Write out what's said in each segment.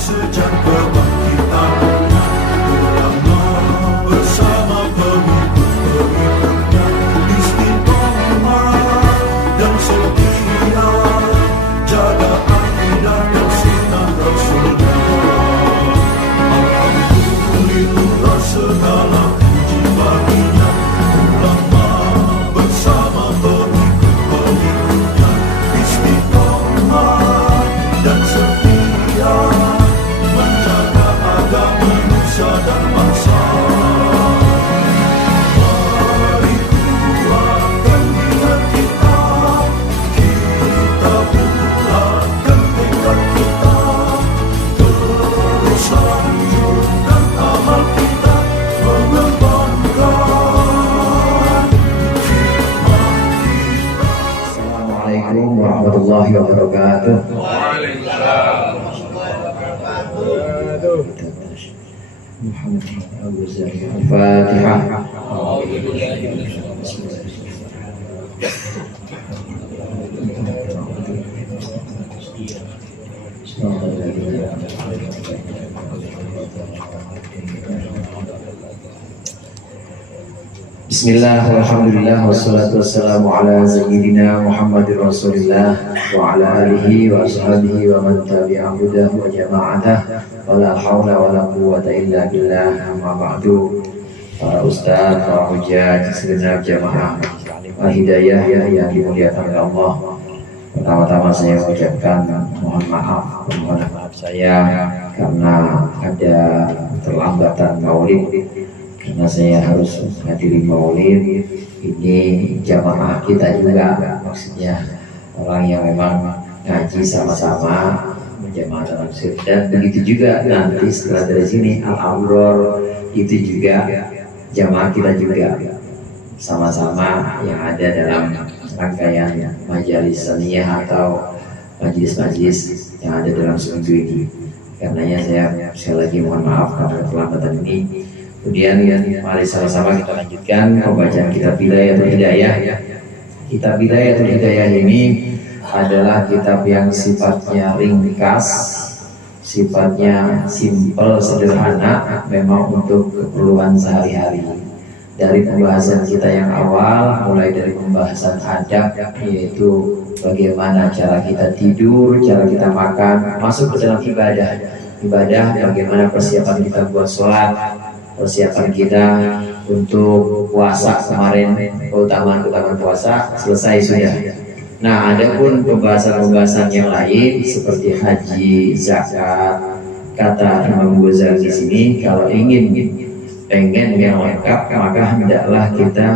sejak kebangkitan ulama bersama pengikut-pengikutnya istiqomah dan setia jaga akidah dan sunnah Rasulullah. Alhamdulillah segala puji baginya ulama bersama pengikut-pengikutnya istiqomah dan setia menjaga agama nusa dan bangsa. Mari kuatkan niat kita, kita bulatkan tekad kita, terus lanjutkan amal kita, mengembangkan hikmah kita. Assalamualaikum warahmatullahi wabarakatuh. Muhammad Abu Zahir Al-Fatihah. Bismillah, walhamdulillah, wassalatu wassalamu ala sayyidina Muhammadir Rasulillah wa ala alihi wa ashabihi wa man tabi'a hudahu wa jama'atah wa la hawla wa la quwwata illa billah, amma ba'du. Para ustaz, para hujjah, segenap jamaah al-hidayah yang dimuliakan oleh Allah. Pertama-tama saya mengucapkan mohon maaf saya karena ada terlambatan maulid, karena saya harus menghadiri maulid. Ini jamaah kita juga, maksudnya orang yang memang ngaji sama-sama menjamaah dalam sir. Dan begitu juga nanti setelah dari sini al-abror itu juga jamaah kita juga sama-sama yang ada dalam rangkaian majelis saniyah atau majelis-majelis yang ada dalam seminggu ini. Karenanya saya sekali lagi mohon maaf karena kelambatan ini. Kemudian mari sama-sama kita lanjutkan pembacaan kitab Bidayatul Hidayah. Kitab Bidayatul Hidayah ini adalah kitab yang sifatnya ringkas, sifatnya simpel, sederhana, memang untuk keperluan sehari-hari. Dari pembahasan kita yang awal, mulai dari pembahasan adab, yaitu bagaimana cara kita tidur, cara kita makan, masuk ke dalam ibadah, bagaimana persiapan kita buat sholat, persiapan kita untuk puasa kemarin, keutamaan puasa selesai sudah. Nah, ada pun pembahasan yang lain seperti haji, zakat. Kata Imam Ghazali di sini, kalau pengen yang lengkap, maka hendaklah kita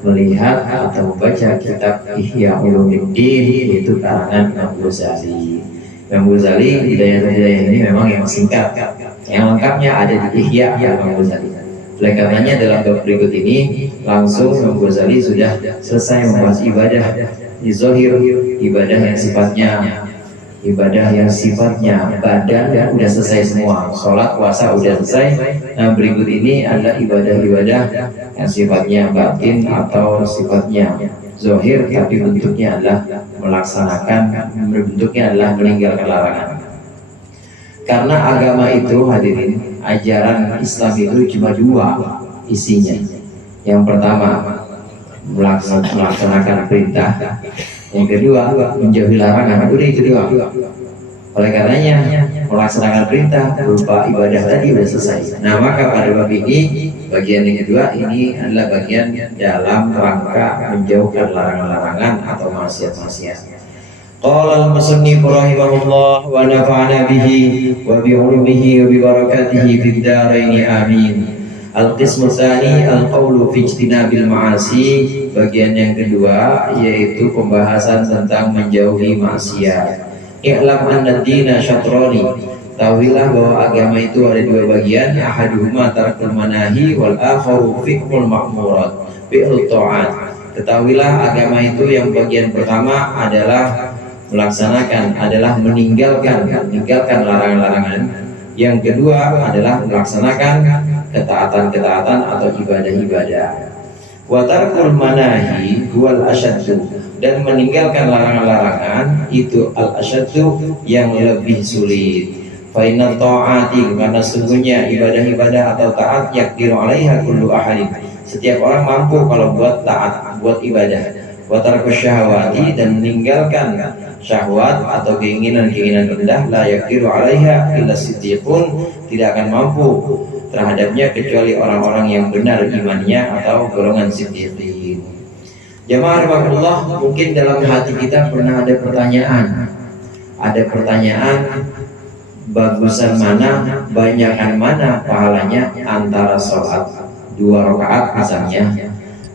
melihat atau membaca kitab Ihya Ulumuddin, yaitu karangan Imam Ghazali. Imam Ghazali Bidayatul Hidayah ini memang yang singkat. Yang lengkapnya ada di Ihya Imam Ghazali. Oleh karenanya dalam bab berikut ini langsung Imam Ghazali sudah selesai membahas ibadah di zahir, ibadah yang sifatnya badan dan udah selesai semua. Sholat, puasa udah selesai. Nah, berikut ini adalah ibadah-ibadah yang sifatnya batin atau sifatnya zahir, tapi bentuknya adalah meninggalkan larangan. Karena agama itu, hadirin, ajaran Islam itu cuma dua isinya. Yang pertama melaksanakan perintah, yang kedua menjauhi larangan. Udah itu dua. Oleh karenanya melaksanakan perintah berupa ibadah tadi sudah selesai. Nah, maka pada bab ini bagian yang kedua ini adalah bagian dalam rangka menjauhkan larangan-larangan atau maksiat-maksiat. Qala al-musannif rahimahullah wa nafa'ana bihi wa bi ulumihi wa bi barakatihi fid dharain amin. Al-qismu tsani al-qawlu fi ijtinabil ma'asi. Bagian yang kedua yaitu pembahasan tentang menjauhi maksiat. I'lam anna ad-dina syatrani. Tahuilah bahwa agama itu ada dua bagian, ahaduhuma tarkul manahi wal akharu fi'lul ma'murat, fi'lut ta'at. Ketahuilah agama itu yang bagian pertama adalah meninggalkan larangan-larangan. Yang kedua adalah melaksanakan ketaatan-ketaatan atau ibadah-ibadah. Wa tarkul manahi huwal asyaddu, dan meninggalkan larangan-larangan itu al asyaddu yang lebih sulit. Fa inna ta'ati, karena sungguhnya ibadah-ibadah atau taat yaqdiru 'alaiha kullu ahadin. Setiap orang mampu kalau buat taat, buat ibadah. Wa tarku syahwati, dan meninggalkan syahwat atau keinginan-keinginan rendah, la yaqdiru 'alaiha illa siddiqun, tidak akan mampu terhadapnya kecuali orang-orang yang benar imannya atau golongan siddiqin. Jamaah rahimakumullah, mungkin dalam hati kita pernah ada pertanyaan, bagusan mana, banyakan mana pahalanya antara sholat 2 rakaat misalnya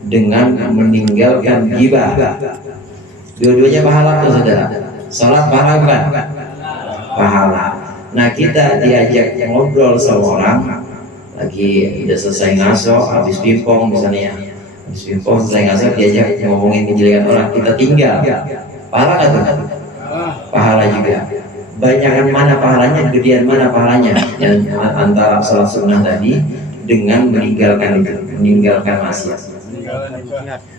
dengan meninggalkan ghibah. Dua-duanya pahala tuh saudara. Sholat pahala bukan? Pahala. Nah, kita diajak ngobrol sama orang lagi udah selesai ngaso, habis pingpong misalnya, habis pingpong selesai ngaso, diajak ngomongin kejelekan orang, kita tinggal, pahala kan tuh? Pahala juga. Banyakan mana pahalanya, gedean mana pahalanya, yang antara sholat sunnah tadi dengan meninggalkan maksiat.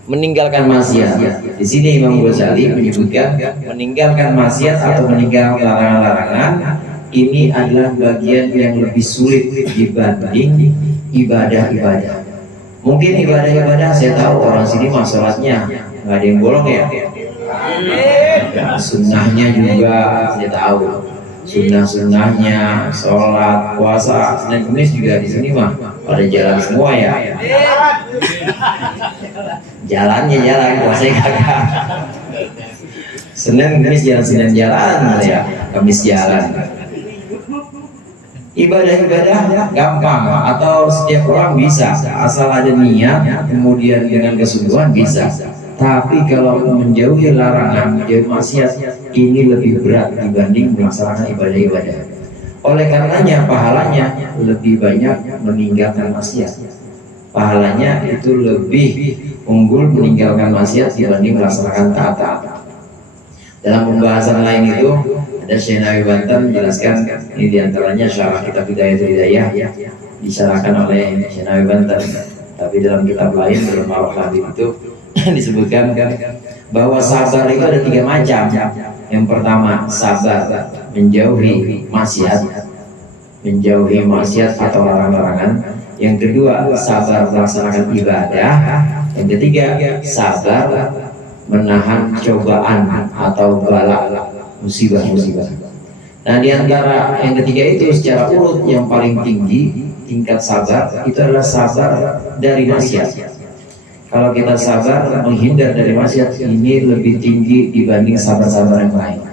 Meninggalkan maksiat. Di sini Imam Ghazali menyebutkan meninggalkan maksiat atau meninggalkan larangan-larangan ini adalah bagian yang lebih sulit dibanding ibadah-ibadah. Mungkin ibadah-ibadah saya tahu orang sini mah sholatnya nggak ada yang bolong ya. Sunnahnya juga saya tahu. Sunnah-sunnahnya, sholat, puasa, Senin Kemis juga di sini mah pada jalan semua ya. Jalannya jalan, puasanya kagak. Senin Kemis jalan ya, Kamis jalan. Ibadah-ibadah gampang atau setiap orang bisa asal ada niat, kemudian dengan kesungguhan bisa. Tapi kalau menjauhi larangan, menjauhi maksiat, ini lebih berat dibanding melaksanakan ibadah-ibadah. Oleh karenanya pahalanya lebih banyak meninggalkan maksiat. Pahalanya itu lebih unggul meninggalkan maksiat dibanding melaksanakan taat. Dalam pembahasan lain itu ada Syekh Nawawi Banten menjelaskan, ini diantaranya syarah kitab Hidayatul Hidayah disyarahkan oleh Syekh Nawawi Banten. Tapi dalam kitab lain dalam Al-Habib itu disebutkan bahwa sabar itu ada 3 macam. Yang pertama sabar menjauhi maksiat atau larangan-larangan. Yang kedua sabar melaksanakan ibadah. Yang ketiga sabar menahan cobaan atau bala, musibah. Nah, di antara yang ketiga itu secara urut yang paling tinggi tingkat sabar itu adalah sabar dari maksiat. Kalau kita sabar menghindar dari maksiat, ini lebih tinggi dibanding sabar-sabar yang lain.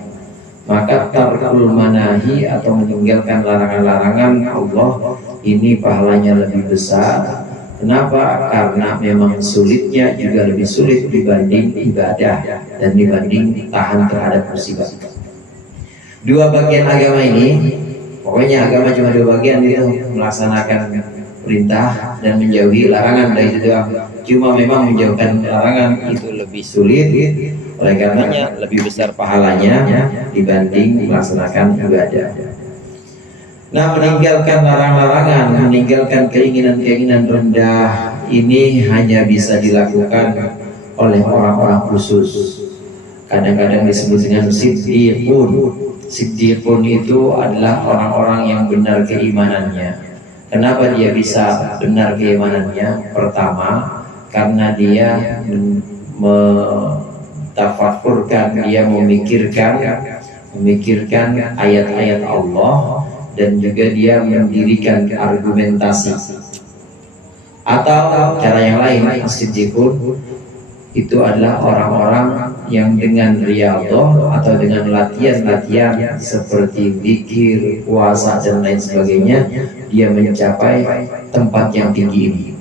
Maka tarkul manahi atau meninggalkan larangan-larangan Allah ini pahalanya lebih besar. Kenapa? Karena memang sulitnya juga lebih sulit dibanding ibadah dan dibanding tahan terhadap musibah. 2 bagian agama ini, pokoknya agama cuma 2 bagian, itu melaksanakan perintah dan menjauhi larangan, dari itu doang. Cuma memang menjauhkan larangan itu lebih sulit, oleh karenanya lebih besar pahalanya dibanding melaksanakan ibadah. Nah, meninggalkan larangan-larangan, meninggalkan keinginan-keinginan rendah ini hanya bisa dilakukan oleh orang-orang khusus. Kadang-kadang disebut dengan siddiqun. Siddiqun itu adalah orang-orang yang benar keimanannya. Kenapa dia bisa benar keimanannya? Pertama, karena dia mentafakurkan, dia memikirkan ayat-ayat Allah, dan juga dia mendirikan argumentasi. Atau cara yang lain, siddiqun itu adalah orang-orang yang dengan riyadhah atau dengan latihan-latihan seperti zikir, puasa dan lain sebagainya, dia mencapai tempat yang tinggi ini.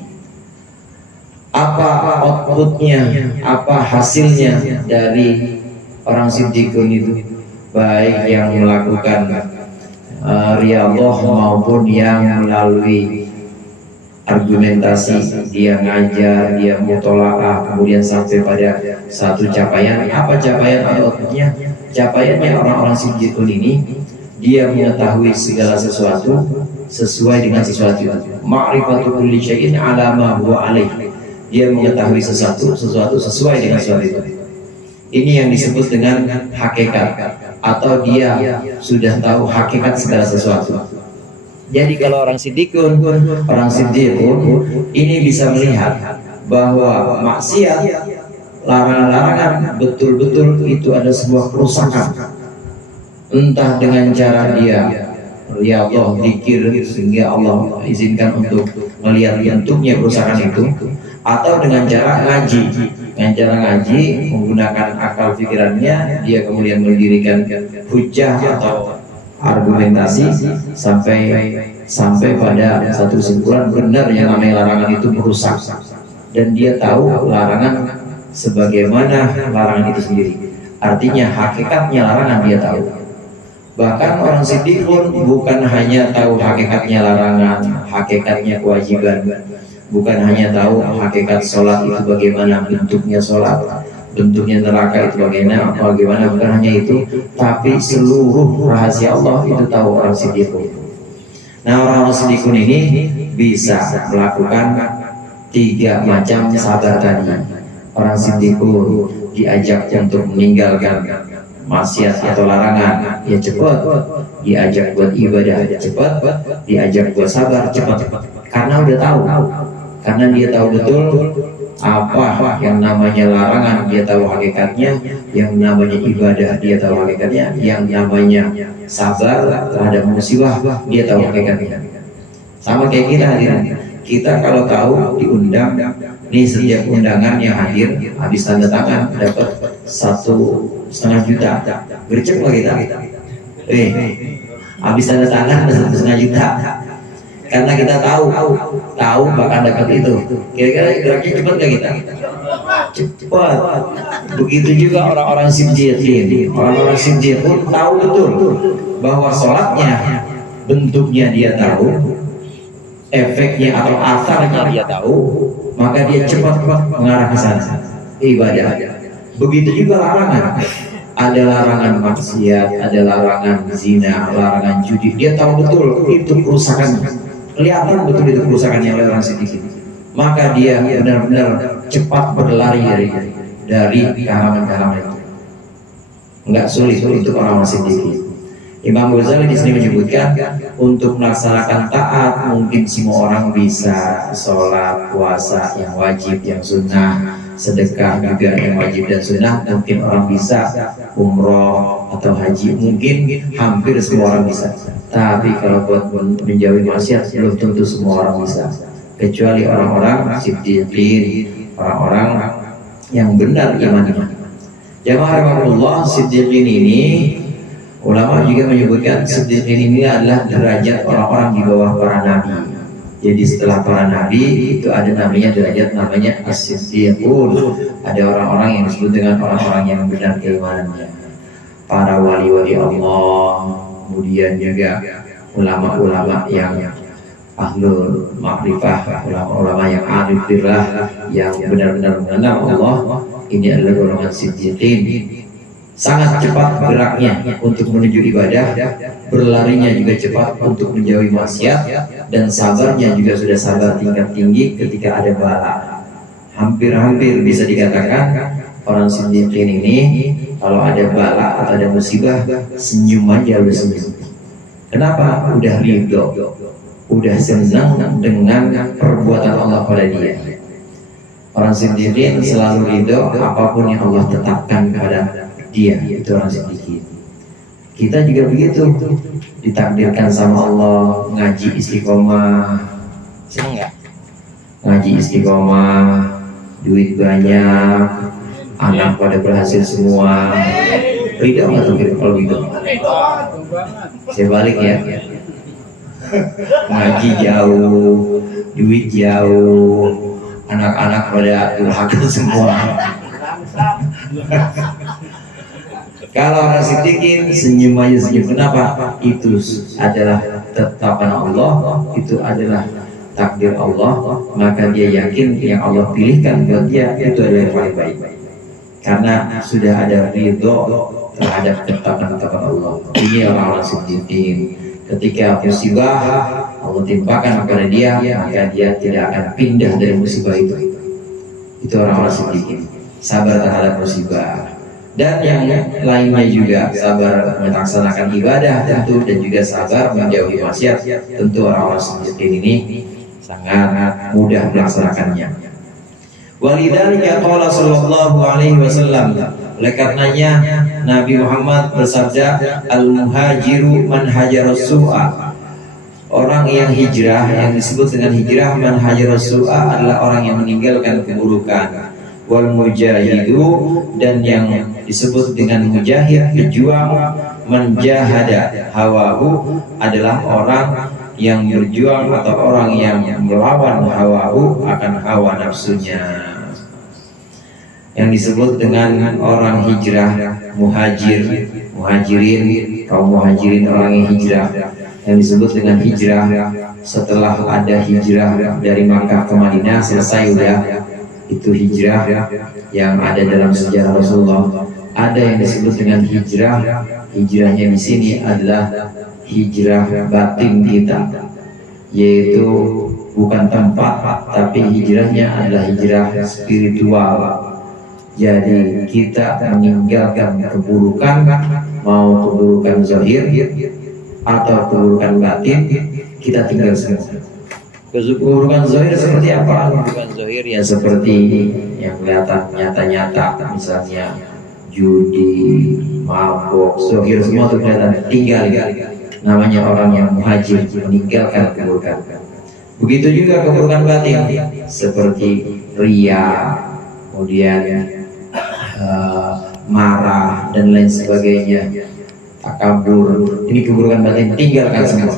Apa outputnya, apa hasilnya dari orang siddiqun itu? Baik yang melakukan riyadhah maupun yang melalui argumentasi, dia ngajar, dia mutola'ah, kemudian sampai pada satu capaian. Apa capaian outputnya? Capaiannya orang-orang siddiqun ini, dia mengetahui segala sesuatu sesuai dengan sesuatu. Ma'rifatu kulli syai'in ala ma huwa alaih. Dia mengetahui sesuatu sesuai dengan sesuatu itu. Ini yang disebut dengan hakikat. atau dia sudah tahu hakikat segala sesuatu. Jadi kalau orang siddiqun ini bisa melihat bahwa maksiat, larangan-larangan betul-betul itu ada sebuah kerusakan, entah dengan cara dia ya Allah zikir sehingga Allah izinkan untuk melihat bentuknya kerusakan itu, atau dengan cara ngaji menggunakan akal pikirannya, dia kemudian mendirikan hujah atau argumentasi sampai pada satu kesimpulan benar yang namanya larangan itu merusak, dan dia tahu larangan sebagaimana larangan itu sendiri. Artinya hakikatnya larangan dia tahu. Bahkan orang siddiqun bukan hanya tahu hakikatnya larangan, hakikatnya kewajiban, bukan hanya tahu hakikat sholat itu bagaimana bentuknya sholat, bentuknya neraka itu bagaimana, bukan hanya itu, tapi seluruh rahasia Allah itu tahu orang siddiqun. Nah, orang siddiqun ini bisa melakukan 3 macam sabar tadi. Orang siddiqun diajak untuk meninggalkan maksiat atau larangan, ya cepat. Diajak buat ibadah, cepat. Diajak buat sabar, cepat. Karena udah tahu, karena dia tahu betul apa yang namanya larangan, dia tahu hakikatnya. Yang namanya ibadah, dia tahu hakikatnya. Yang namanya sabar terhadap musibah, dia tahu hakikatnya. Sama kayak kita hadirin. Kita kalau tahu diundang, nih setiap undangan yang hadir habis tanda tangan dapat 1,5 juta, gercep lah kita. Habis tanda tangan 1,5 juta, karena kita tahu bakal dapat itu. Kira-kira geraknya cepat gak kita? Cepat. Begitu juga orang-orang siddiqin. Orang-orang siddiqin tahu betul bahwa sholatnya bentuknya dia tahu, efeknya atau asarnya dia tahu, maka dia cepat mengarah ke sana, ibadah. Begitu juga larangan. Ada larangan maksiat, ada larangan zina, larangan judi. Dia tahu betul itu kerusakan, kelihatan betul itu kerusakannya oleh orang siddiq. Maka dia benar-benar cepat berlari dari keharam-keharam itu. Enggak sulit untuk orang siddiq. Imam Ghazali di sini menyebutkan untuk melaksanakan taat mungkin semua orang bisa, sholat, puasa yang wajib, yang sunnah, sedekah juga yang wajib dan sunnah mungkin orang bisa, umroh atau haji mungkin hampir semua orang bisa. Tapi kalau buat menjauhi maksiat belum tentu semua orang bisa, kecuali orang-orang siddiqin, orang-orang yang benar imannya. Jamaah rahimahullah, siddiqin ini ulama juga menyebutkan siddiqin ini adalah derajat orang-orang di bawah para nabi. Jadi setelah para nabi itu ada namanya derajat namanya as-siddiqun. Ada orang-orang yang disebut dengan orang-orang yang benar keimanannya, para wali-wali Allah. Kemudian juga ulama-ulama yang ahlul makrifah, ulama-ulama yang arif billah, yang benar-benar mengenal Allah. Ini adalah golongan siddiqin. Sangat cepat geraknya untuk menuju ibadah, berlarinya juga cepat untuk menjauhi maksiat, dan sabarnya juga sudah sabar tingkat tinggi ketika ada bala. Hampir-hampir bisa dikatakan orang siddiqin ini kalau ada bala atau ada musibah senyum aja udah senyum. Kenapa? Udah ridho, udah senang dengan perbuatan Allah pada dia. Orang siddiqin selalu ridho apapun yang Allah tetapkan kepada dia, itu orang siddiqin. Kita juga begitu, ditakdirkan sama Allah ngaji istiqomah. Senang nggak? Ngaji istiqomah, duit banyak, anak pada berhasil semua. Ridho nggak tuh kalau gitu? Saya balik ya. Ngaji jauh, duit jauh, anak-anak pada durhaka semua. Kalau orang siddiqin senyum aja senyum. Kenapa? Itu adalah tetapan Allah, itu adalah takdir Allah. Maka dia yakin yang Allah pilihkan buat dia itu adalah yang paling baik, karena sudah ada ridho terhadap ketetapan Allah. Ini orang-orang siddiqin. Ketika musibah Allah timpakan kepada dia, maka dia tidak akan pindah dari musibah itu. Itu orang-orang siddiqin, sabar terhadap musibah. Dan yang lainnya juga sabar melaksanakan ibadah tentu, dan juga sabar menjauhi maksiat. Tentu orang-orang seperti ini sangat mudah melaksanakannya. Walidzalika qala sallallahu alaihi wasallam, oleh karenanya Nabi Muhammad bersabda, al-muhajiru man hajara su'a, orang yang hijrah, yang disebut dengan hijrah man hajara su'a adalah orang yang meninggalkan keburukan. Wal mujahidu, dan yang disebut dengan mujahid, pejuang, menjahada hawahu adalah orang yang berjuang atau orang yang melawan hawahu akan hawa nafsunya. Yang disebut dengan orang hijrah, muhajirin, kaum muhajirin, orang yang hijrah. Yang disebut dengan hijrah setelah ada hijrah dari Makkah ke Madinah, selesai udah itu hijrah yang ada dalam sejarah Rasulullah. Ada yang disebut dengan hijrah. Hijrahnya di sini adalah hijrah batin kita, yaitu bukan tempat, tapi hijrahnya adalah hijrah spiritual. Jadi kita meninggalkan keburukan, mau keburukan zahir atau keburukan batin, kita tinggal semua. Keburukan zahir seperti apa? Keburukan zahir ya seperti yang kelihatan nyata-nyata, misalnya judi, mabok, zahir semua itu kelihatan, tinggal. Namanya orang yang muhajir, meninggalkan keburukan. Begitu juga keburukan batin seperti ria, kemudian marah dan lain sebagainya, takabur. Ini keburukan batin, tinggalkan semua.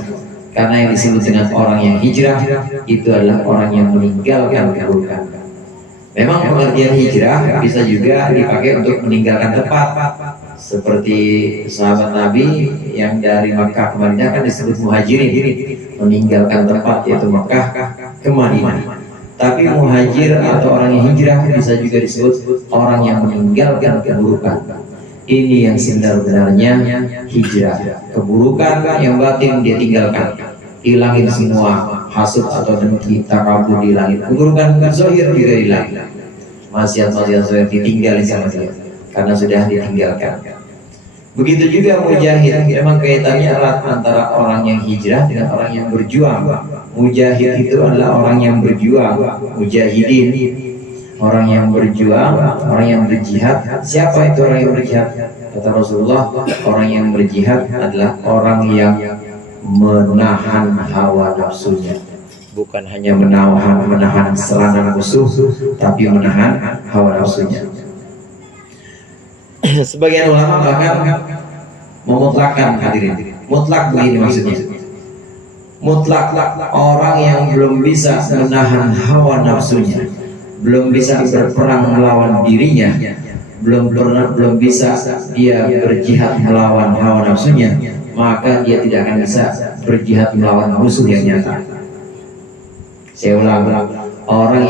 Karena yang disebut dengan orang yang hijrah itu adalah orang yang meninggalkan keburukan. Memang pengertian hijrah bisa juga dipakai untuk meninggalkan tempat, seperti sahabat Nabi yang dari Makkah ke Madinah kan disebut muhajirin, meninggalkan tempat yaitu Makkah ke Madinah. Tapi muhajir atau orang yang hijrah bisa juga disebut orang yang meninggalkan keburukan. Ini yang sebenarnya hijrah. Keburukan yang batin dia tinggalkan, hilangin semua, hasud atau dengki, takabur dihilangin, keburukan zahir juga dihilangin, maksiat-maksiat zahir ditinggalin sama dia karena sudah ditinggalkan. Begitu juga mujahid, memang kaitannya erat antara orang yang hijrah dengan orang yang berjuang. Mujahid itu adalah orang yang berjuang, mujahidin, orang yang berjuang, orang yang berjihad. Siapa itu orang yang berjihad? Kata Rasulullah, orang yang berjihad adalah orang yang menahan hawa nafsunya. Bukan hanya menahan serangan musuh, tapi menahan hawa nafsunya. Sebagian ulama bahkan memutlakkan, hadirin. Mutlak begini maksudnya. Mutlak orang yang belum bisa menahan hawa nafsunya, belum bisa berperang melawan dirinya, belum bisa dia berjihad melawan hawa nafsunya, maka dia tidak akan bisa berjihad melawan musuh yang nyata. Saya ulang, orang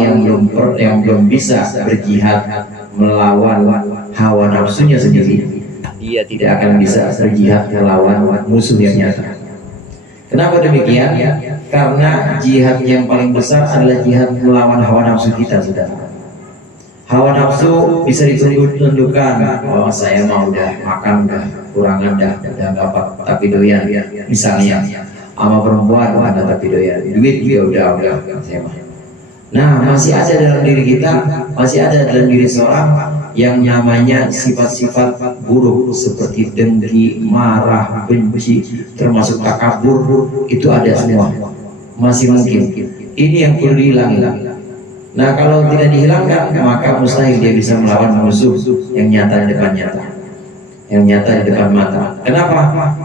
yang belum bisa berjihad melawan hawa nafsunya sendiri, dia tidak akan bisa berjihad melawan musuh yang nyata. Kenapa demikian? Karena jihad yang paling besar adalah jihad melawan hawa nafsu kita, saudara. Hawa nafsu bisa ditundukkan. Oh, saya mau udah makan udah kurangan dah dapat tapi doyan. Misalnya sama perempuan ada tapi doyan. Duit juga udah saya mah. Nah, masih ada dalam diri kita, masih ada dalam diri seorang yang namanya sifat-sifat buruk seperti dengki, marah, benci, termasuk takabur, itu ada semua. Masih mungkin. Ini yang perlu dihilangkan. Nah, kalau tidak dihilangkan, maka mustahil dia bisa melawan musuh yang nyata di depan yang nyata di depan mata. Kenapa?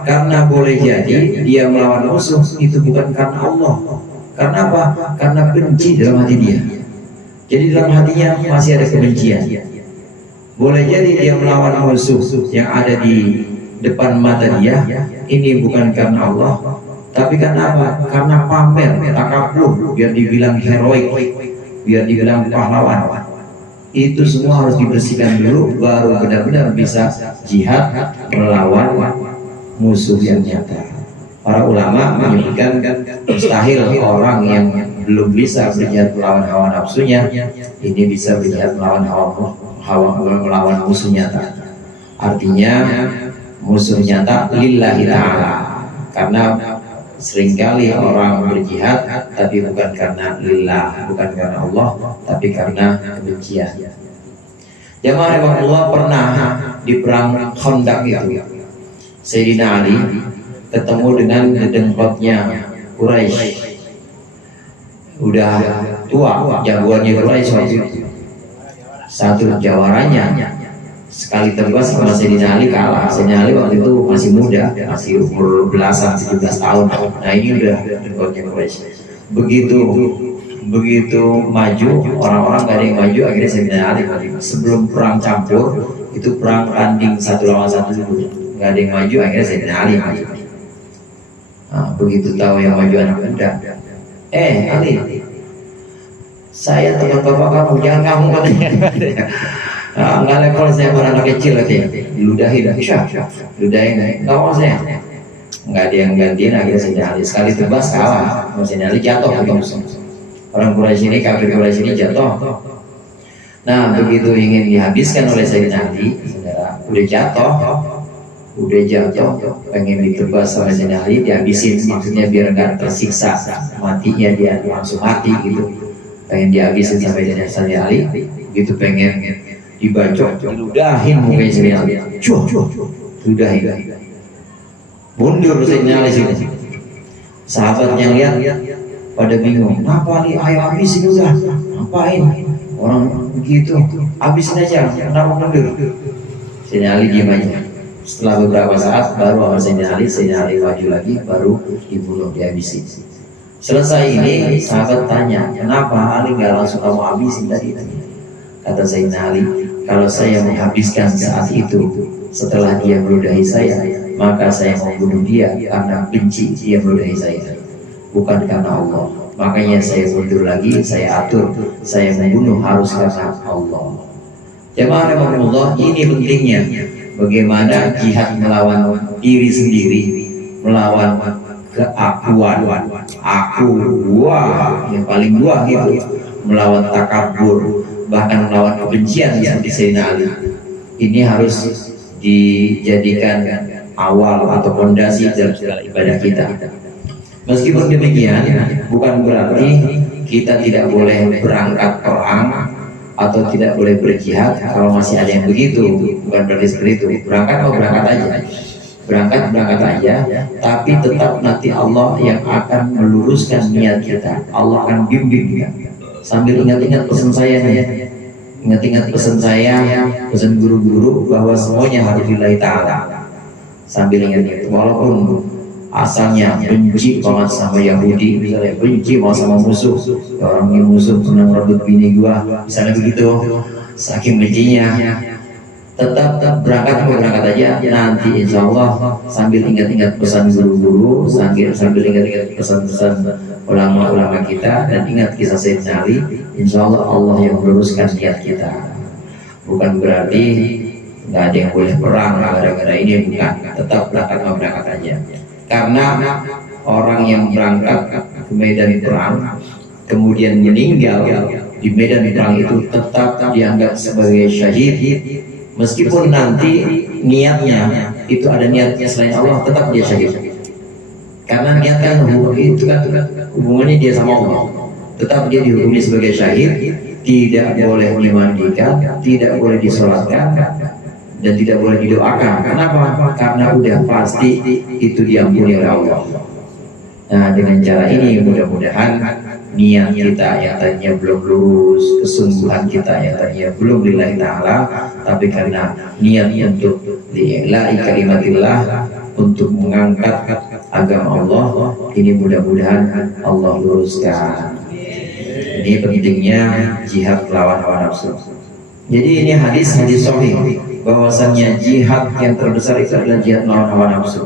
Karena boleh jadi dia melawan musuh itu bukan karena Allah. Karena apa? Karena benci dalam hati dia. Jadi dalam hatinya masih ada kebencian. Boleh jadi dia melawan musuh yang ada di depan mata dia, ini bukan karena Allah, tapi karena apa? Karena pamer, takabur, biar dibilang heroik, biar dibilang pahlawan. Itu semua harus dibersihkan dulu, baru benar-benar bisa jihad melawan musuh yang nyata. Para ulama menyebutkan mustahil orang yang belum bisa berjihad melawan hawa nafsunya ini bisa berjihad melawan melawan musuh nyata. Artinya musuh nyata lillahi ta'ala. Karena seringkali orang berjihad tapi bukan karena lillah, bukan karena Allah, tapi karena kebencian. Jamaah rahimahullah, pernah di perang Khandaq itu Sayyidina Ali ketemu dengan dedengkotnya Quraisy. Udah tua, jagoannya Quraisy waktu itu. Satu jawarannya sekali tebas sama Sayyidina Ali kalah. Sayyidina Ali waktu itu masih muda, masih umur belasan 17 tahun. Nah ini udah dedengkotnya Quraisy. Begitu maju, orang-orang gak ada yang maju, akhirnya Sayyidina Ali maju. Sebelum perang campur, itu perang tanding 1 lawan 1 dulu, gak ada yang maju, akhirnya Sayyidina Ali maju. Nah, begitu tahu yang maju anak muda, Ali, saya teman bapak kamu, jangan kamu katanya. Nggak level saya pada anak kecil katanya, diludahi dah, ludahin, nggak mau saya. Nggak ada yang gantiin, akhirnya Sayyidina Ali sekali tebas kalah, Sayyidina Ali jatuh langsung. Orang Quraisy ini, kafir Quraisy ini jatuh. Nah, begitu ingin dihabiskan oleh Sayyidina Ali, saudara, udah jatuh, pengen ditebas sama Sayyidina Ali, dihabisin, maksudnya biar nggak tersiksa, matinya dia langsung mati gitu. Pengen dihabisin sampai Sayyidina Ali, gitu pengen dibacok, diludahin mukanya Sayyidina Ali, ludahin. Mundur Sayyidina Ali sini. Sahabatnya lihat pada bingung, kenapa nih ayo habisin udah, ngapain orang begitu, habisin aja, kenapa mundur? Sayyidina Ali diam aja. Setelah beberapa saat baru sama Sayyidina Ali maju lagi, baru dibunuh, dihabisin. Selesai ini sahabat tanya, kenapa Ali nggak langsung kamu habisin tadi? Kata Sayyidina Ali, kalau saya menghabiskan saat itu setelah dia meludahi saya, maka saya mau bunuh dia karena benci dia meludahi saya, bukan karena Allah. Makanya saya mundur lagi, saya atur, saya membunuh harus karena Allah. Jamaah rahimahullah, ini pentingnya bagaimana jihad melawan diri sendiri, melawan keakuan, aku gua yang paling gua gitu, melawan takabur, bahkan melawan kebencian seperti Sayyidina Ali. Ini harus dijadikan awal atau fondasi dalam ibadah kita. Meskipun demikian, bukan berarti kita tidak boleh berangkat perang atau tidak boleh berjihad kalau masih ada yang begitu. Bukan berarti seperti itu. Berangkat aja. Berangkat aja, tapi tetap nanti Allah yang akan meluruskan niat kita. Allah akan bimbing kita. Sambil ingat-ingat pesan saya nih, ingat-ingat pesan saya, pesan guru-guru bahwa semuanya harus lillahi ta'ala. Sambil ingat-ingat, walaupun asalnya benci banget sama Yahudi, misalnya benci banget sama musuh, ya orang yang musuh pernah merebut bini gua, misalnya begitu, saking bencinya, tetap berangkat aja. Nanti insya Allah sambil ingat-ingat pesan guru-guru, sambil ingat-ingat pesan-pesan ulama-ulama kita, dan ingat kisah Sayyidina Ali, insya Allah Allah yang meluruskan niat kita. Bukan berarti nggak ada yang boleh perang gara-gara ini, bukan. Tetap berangkat aja. Karena orang yang berangkat ke medan perang kemudian meninggal di medan perang itu tetap dianggap sebagai syahid, meskipun nanti niatnya itu ada niatnya selain Allah, tetap dia syahid. Karena niat kan itu kan hubungannya dia sama Allah, tetap dia dihukumi sebagai syahid, tidak boleh dimandikan, tidak boleh disolatkan, dan tidak boleh didoakan. Kenapa? Karena udah pasti itu diampuni oleh Allah. Nah, dengan cara ini mudah-mudahan niat kita yang tadinya belum lurus, kesungguhan kita yang tadinya belum lillahi ta'ala, tapi karena niat untuk lillahi kalimatillah, untuk mengangkat agama Allah, ini mudah-mudahan Allah luruskan. Ini pentingnya jihad melawan hawa nafsu. Jadi ini hadis sahih bahwasannya jihad yang terbesar itu adalah jihad melawan hawa nafsu.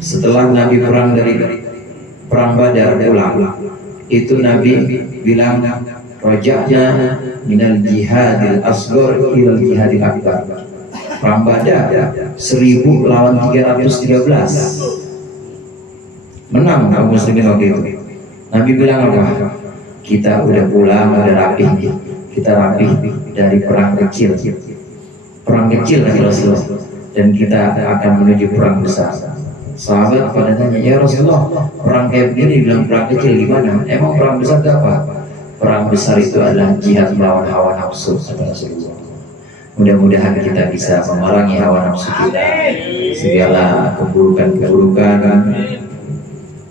Setelah Nabi perang dari perang Badar pulang, itu Nabi bilang roja'na minal jihadil asghar ilal jihadil akbar. Perang Badar 1000 lawan 313, menang kaum muslimin waktu itu. Nabi bilang apa? Kita udah pulang, udah rapih, kita rapih dari perang kecil. perang kecil lagi Rasulullah, dan kita akan menuju perang besar. Sahabat pada tanya, ya Rasulullah, perang kayak begini bilang perang kecil gimana? Emang perang besar itu apa? Perang besar itu adalah jihad melawan hawa nafsu, kata Rasulullah. Mudah-mudahan kita bisa memerangi hawa nafsu kita, segala keburukan-keburukan,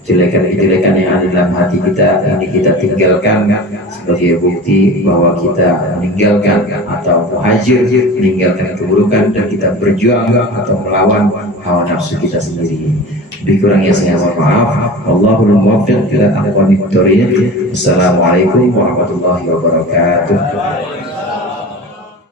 kejelekan-kejelekan yang ada dalam hati kita ini kita tinggalkan sebagai bukti bahwa kita meninggalkan atau muhajir, meninggalkan keburukan, dan kita berjuang atau melawan hawa nafsu kita sendiri. Lebih kurangnya saya mohon maaf. Wallahul muwaffiq ila aqwamit thoriq. Assalamualaikum warahmatullahi wabarakatuh.